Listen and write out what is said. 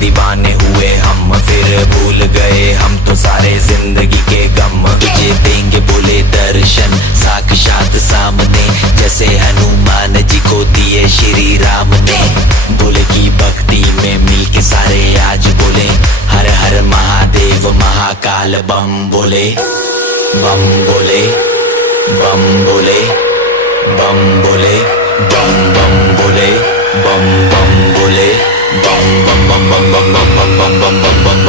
दीवाने हुए हम, फिर भूल गए हम तो सारे जिंदगी के गम। तुझे देंगे बोले दर्शन साक्षात सामने, जैसे हनुमान जी को दिए श्री राम ने। बोले की भक्ति में मिलके सारे आज बोले, हर हर महादेव महाकाल बम बोले। बम बोले, बम बोले, बम बोले, बम बम बोले, बम बम बोले, बम बम बम बम बम बम बम बम बम बम बम।